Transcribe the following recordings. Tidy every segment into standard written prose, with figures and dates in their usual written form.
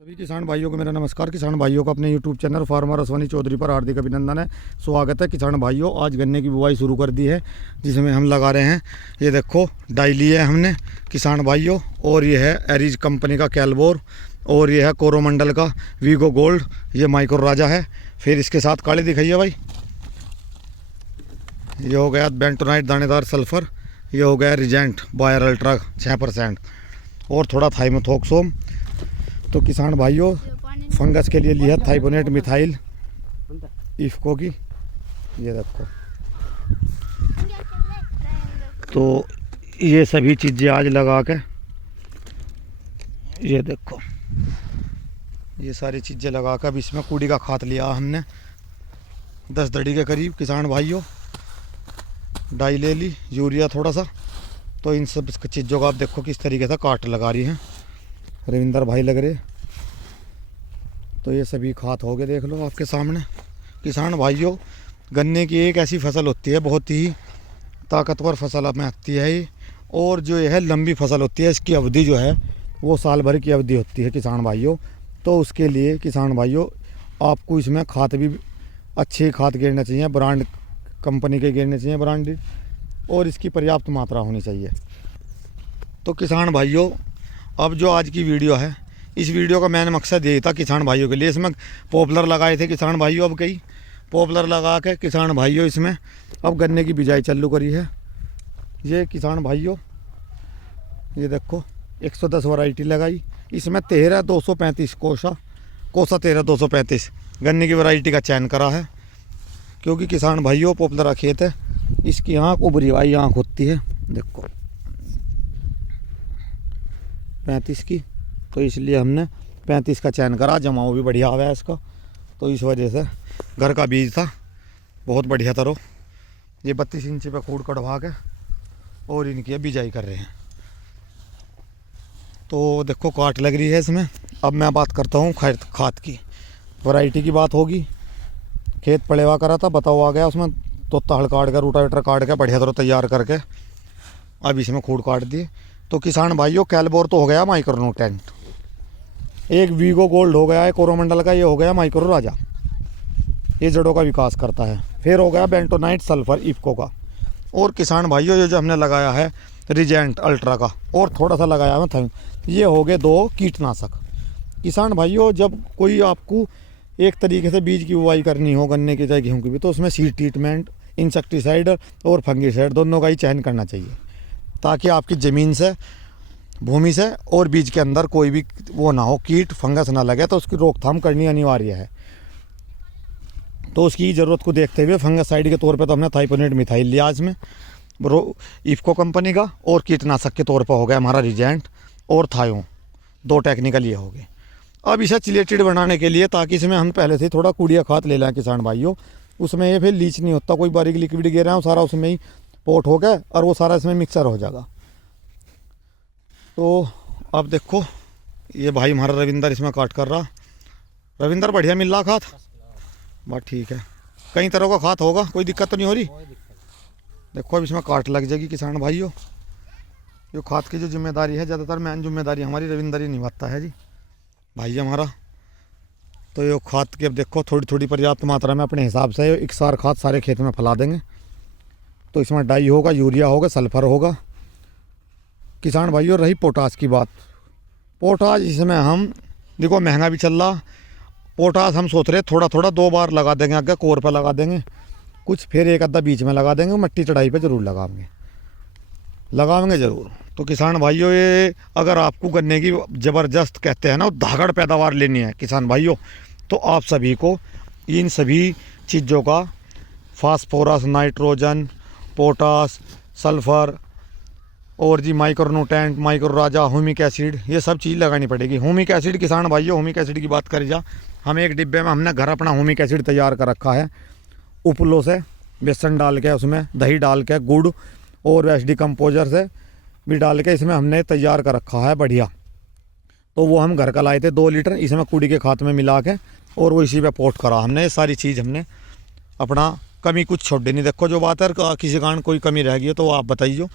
सभी किसान भाइयों को मेरा नमस्कार। किसान भाइयों को अपने YouTube channel farmer Ashwani Chaudhary पर हार्दिक अभिनंदन है, स्वागत है। किसान भाइयों, आज गन्ने की बुआई शुरू कर दी है, जिसमें हम लगा रहे हैं, ये देखो डाई ली है हमने किसान भाइयों। और ये है एरिज कंपनी का कैलबोर, और ये है कोरोमंडल का वीगो गोल्ड, ये माइक्रो राजा है। फिर इसके साथ काले दिखाइए भाई, ये हो गया बेंटोनाइट दानेदार सल्फर, ये हो गया रिजेंट बायर अल्ट्रा 6%, और थोड़ा थाइमोथोक्सोम। तो किसान भाइयों, फंगस के लिए लिया थाइपोनेट मिथाइल इफ्को की, ये देखो। तो ये सभी चीज़ें आज लगा के, ये देखो, ये सारी चीज़ें लगा कर अब इसमें कूड़ी का खाद लिया हमने 10 दड़ी के करीब। किसान भाइयों, डाई ले ली, यूरिया थोड़ा सा। तो इन सब चीज़ों का आप देखो किस तरीके से काट लगा रही हैं, रविंदर भाई लग रहे। तो ये सभी खाद हो गए, देख लो आपके सामने। किसान भाइयों, गन्ने की एक ऐसी फसल होती है, बहुत ही ताकतवर फसल में आती है ये, और जो ये है लंबी फसल होती है, इसकी अवधि जो है वो साल भर की अवधि होती है किसान भाइयों। तो उसके लिए किसान भाइयों, आपको इसमें खाद भी अच्छे खाद गिरने चाहिए, ब्रांड कंपनी के गिरने चाहिए, ब्रांडेड, और इसकी पर्याप्त मात्रा होनी चाहिए। तो किसान भाइयों, अब जो आज की वीडियो है, इस वीडियो का मैंने मकसद यही था किसान भाइयों के लिए। इसमें पॉपुलर लगाए थे किसान भाइयों, अब कई पॉपुलर लगा के किसान भाइयों इसमें अब गन्ने की बिजाई चालू करी है। ये किसान भाइयों, ये देखो 110 वैरायटी लगाई, इसमें 13-235 कोसा 13-235 गन्ने की वैरायटी का चयन करा है। क्योंकि किसान भाइयों, पॉपुलर खेत है, इसकी आँख उभरी हुई आँख होती है, देखो 35 की। तो इसलिए हमने 35 का चयन करा, जमाव भी बढ़िया आया इसका। तो इस वजह से घर का बीज था, बहुत बढ़िया तरो। ये 32 इंच पे खूड़ कटवा के और इनकी बिजाई कर रहे हैं। तो देखो काट लग रही है इसमें। अब मैं बात करता हूँ खाद की, वैरायटी की बात होगी। खेत पड़ेवा करा था, बताओ आ गया उसमें, तोता हल काट कर, रूटावेटर काट के बढ़िया तरह तैयार करके अब इसमें खूड़ काट दिए। तो किसान भाइयों, कैलबोर तो हो गया माइक्रो न्यूट्रेंट, एक वीगो गोल्ड हो गया है कोरोमंडल का, ये हो गया माइक्रो राजा, ये जड़ों का विकास करता है। फिर हो गया बेंटोनाइट सल्फर इफ्को का। और किसान भाइयों, ये जो हमने लगाया है रिजेंट अल्ट्रा का, और थोड़ा सा लगाया है था, ये हो गए 2 कीटनाशक। किसान भाइयों, जब कोई आपको एक तरीके से बीज की बुआई करनी हो गन्ने की चाहे गेहूँ की भी, तो उसमें सीड ट्रीटमेंट, इंसेक्टिसाइड और फंगिसाइड दोनों का ही चयन करना चाहिए, ताकि आपकी ज़मीन से, भूमि से और बीज के अंदर कोई भी वो ना हो, कीट फंगस ना लगे। तो उसकी रोकथाम करनी अनिवार्य है। तो उसकी ज़रूरत को देखते हुए फंगसाइड के तौर पे तो हमने थाइपोनेट मिथाइल लिया इसमें, इफ्को कंपनी का, और कीटनाशक के तौर पर हो गया हमारा रिजेंट और थायो, 2 टेक्निकल ये हो गए। अब इसे चिलेटेड बनाने के लिए, ताकि इसमें हम पहले से थोड़ा कूड़िया खाद ले लें किसान भाइयों, उसमें ये फिर लीच नहीं होता, कोई बारीक लिक्विड गिर रहा है सारा उसमें ही पोट हो गया, और वो सारा इसमें मिक्सर हो जाएगा। तो अब देखो, ये भाई हमारा रविंदर इसमें काट कर रहा। रविंदर, बढ़िया मिल रहा खाद? बस ठीक है, कई तरह का खाद होगा, कोई दिक्कत तो नहीं हो रही? देखो अब इसमें काट लग जाएगी किसान भाइयों। जो खाद की जो जिम्मेदारी है, ज़्यादातर मेन जिम्मेदारी हमारी रविंदर ही निभाता है जी, भाई हमारा। तो ये खाद की अब देखो थोड़ी थोड़ी पर्याप्त मात्रा में अपने हिसाब से एक सार खाद सारे खेत में फैला देंगे। तो इसमें डाई होगा, यूरिया होगा, सल्फर होगा। किसान भाइयों, रही पोटास की बात, पोटास इसमें हम देखो महंगा भी चल रहा, पोटास हम सोच रहे थोड़ा थोड़ा 2 बार लगा देंगे, आगे कोर पर लगा देंगे कुछ, फिर एक आधा बीच में लगा देंगे, मिट्टी चढ़ाई पे ज़रूर लगाएंगे ज़रूर। तो किसान भाइयों, ये अगर आपको गन्ने की ज़बरदस्त कहते हैं ना, धागड़ पैदावार लेनी है किसान भाइयों, तो आप सभी को इन सभी चीज़ों का, फास्फोरस, नाइट्रोजन, पोटास, सल्फर, और जी माइक्रो न्यूट्रेंट, माइक्रो राजा, ह्यूमिक एसिड, ये सब चीज़ लगानी पड़ेगी। ह्यूमिक एसिड किसान भाइयों, ह्यूमिक एसिड की बात करी जा, हम एक डिब्बे में हमने घर अपना ह्यूमिक एसिड तैयार कर रखा है, उपलों से बेसन डाल के, उसमें दही डाल के, गुड़ और एसडी कंपोजर से भी डाल के इसमें हमने तैयार कर रखा है बढ़िया। तो वो हम घर का लाए थे 2 लीटर, इसमें कूड़ी के खाद में मिला के, और वो इसी पे पोट करा हमने। ये सारी चीज़ हमने अपना, कमी कुछ छोड़ देनी। देखो जो बात है, किसी कारण कोई कमी रह गई है तो आप बताइए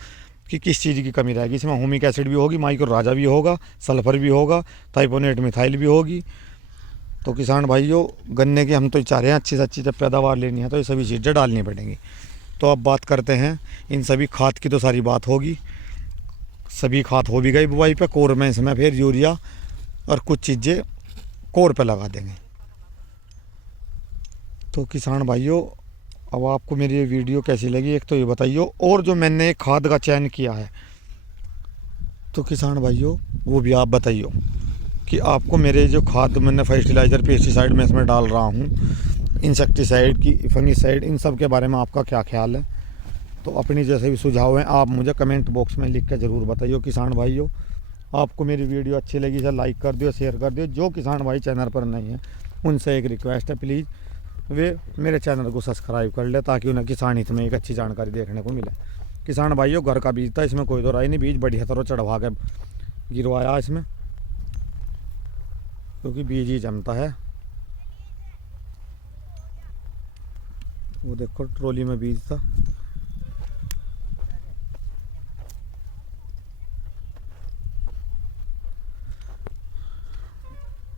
कि किस चीज़ की कमी रहेगी। इसमें ह्यूमिक एसिड भी होगी, माइक्रोराजा भी होगा, सल्फर भी होगा, थाइपोनेट मिथाइल भी होगी। तो किसान भाइयों, गन्ने की हम तो चाह रहे हैं अच्छी से अच्छी जब पैदावार लेनी है तो ये सभी चीज़ें डालनी पड़ेंगी। तो अब बात करते हैं इन सभी खाद की। तो सारी बात होगी, सभी खाद हो भी गई बुआई पे, कोर में इसमें फिर यूरिया और कुछ चीज़ें कोर पे लगा देंगे। तो किसान भाइयों, अब आपको मेरी ये वीडियो कैसी लगी एक तो ये बताइए, और जो मैंने खाद का चयन किया है तो किसान भाइयों वो भी आप बताइए कि आपको मेरे जो खाद मैंने फर्टिलाइज़र पेस्टिसाइड में इसमें डाल रहा हूँ, इंसेक्टिसाइड की फंगिसाइड, इन सब के बारे में आपका क्या ख्याल है। तो अपनी जैसे भी सुझाव हैं आप मुझे कमेंट बॉक्स में लिख कर ज़रूर बताइए। किसान भाइयों, आपको मेरी वीडियो अच्छी लगी इसे लाइक कर दियो, शेयर कर दियो। जो किसान भाई चैनल पर नहीं है उनसे एक रिक्वेस्ट है, प्लीज़ वे मेरे चैनल को सब्सक्राइब कर ले ताकि उन्हें किसान हित में एक अच्छी जानकारी देखने को मिले। किसान भाइयों, घर का बीज था, इसमें कोई तो राय नहीं, बीज बढ़िया तरह चढ़वा के गिरवाया इसमें, क्योंकि बीज ही जमता है। वो देखो ट्रॉली में बीज था।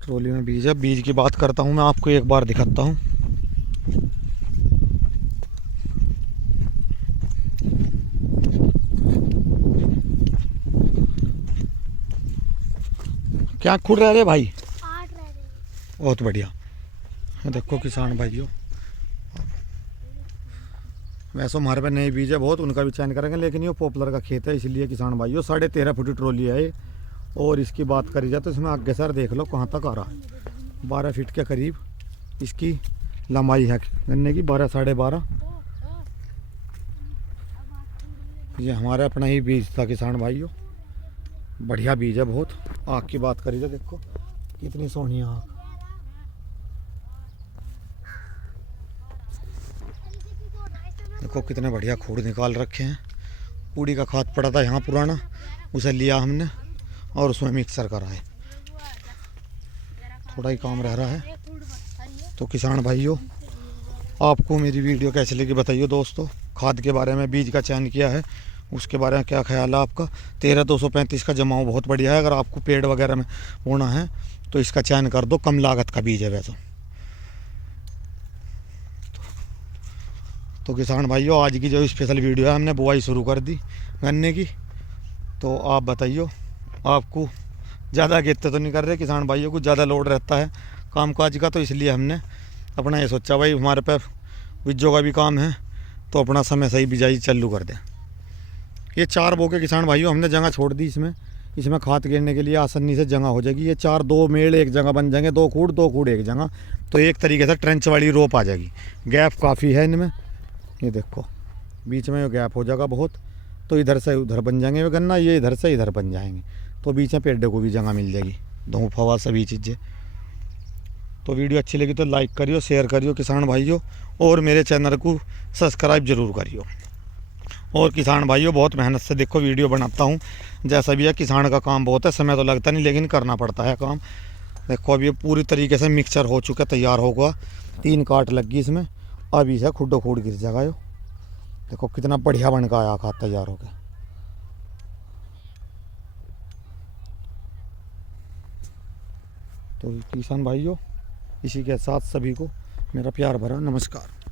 ट्रॉली में बीज है। बीज की बात करता हूँ मैं आपको, एक बार दिखाता हूँ। क्या खुद रह रहे भाई? बहुत बढ़िया। देखो किसान भाइयों, वैसे हमारे पे नए बीज है बहुत, उनका भी चयन करेंगे, लेकिन ये पॉपुलर का खेत है इसलिए किसान भाइयों 13.5 फुट ट्रॉली है ये। और इसकी बात करी जाए तो इसमें आगे सर देख लो कहाँ तक आ रहा है, 12 फीट के करीब इसकी लंबाई है गन्ने की, 12 साढ़े 12। ये हमारा अपना ही बीज था किसान भाइयों, बढ़िया बीज है बहुत। आँख की बात करी जाए देखो कितनी सोहनी आँख। देखो कितने बढ़िया खूड़ निकाल रखे हैं। पूड़ी का खाद पड़ा था यहाँ पुराना, उसे लिया हमने और उसमें मिक्सर कराए, थोड़ा ही काम रह रहा है। तो किसान भाइयों, आपको मेरी वीडियो कैसी लगी बताइए दोस्तों। खाद के बारे में, बीज का चयन किया है उसके बारे में क्या ख्याल है आपका। 13-235 का जमाव बहुत बढ़िया है। अगर आपको पेड़ वगैरह में बोना है तो इसका चयन कर दो, कम लागत का बीज है वैसे। तो किसान भाइयों, आज की जो स्पेशल वीडियो है हमने बुआई शुरू कर दी गन्ने की। तो आप बताइए, आपको ज़्यादा गेते तो नहीं कर रहे किसान भाइयों को, ज़्यादा लोड रहता है कामकाज का, तो इसलिए हमने अपना ये सोचा भाई हमारे पे बीजों का भी काम है तो अपना समय सही बिजाई चालू कर दें। ये 4 बो के किसान भाइयों हमने जगह छोड़ दी, इसमें खाद गिरने के लिए आसानी से जगह हो जाएगी। ये 4 2 मेड़ एक जगह बन जाएंगे, 2 खूड़ एक जगह, तो एक तरीके से ट्रेंच वाली रोप आ जाएगी। गैप काफ़ी है इनमें, ये देखो बीच में गैप हो जाएगा बहुत, तो इधर से उधर बन जाएंगे गन्ना, ये इधर से इधर बन जाएंगे, तो बीच में पेड़ को भी जगह मिल जाएगी, धूप हवा सभी चीज़ें। तो वीडियो अच्छी लगी तो लाइक करियो, शेयर करियो किसान भाइयों, और मेरे चैनल को सब्सक्राइब जरूर करियो। और किसान भाइयों, बहुत मेहनत से देखो वीडियो बनाता हूँ, जैसा भी है किसान का काम बहुत है, समय तो लगता नहीं लेकिन करना पड़ता है काम। देखो अभी ये पूरी तरीके से मिक्सचर हो चुका, तैयार होगा, 3 काट लगी इसमें, अभी से खुड्डो खूड गिर जाएगा। यो देखो कितना बढ़िया बन का आया खाद तैयार हो गया। तो किसान भाइयों, इसी के साथ सभी को मेरा प्यार भरा नमस्कार।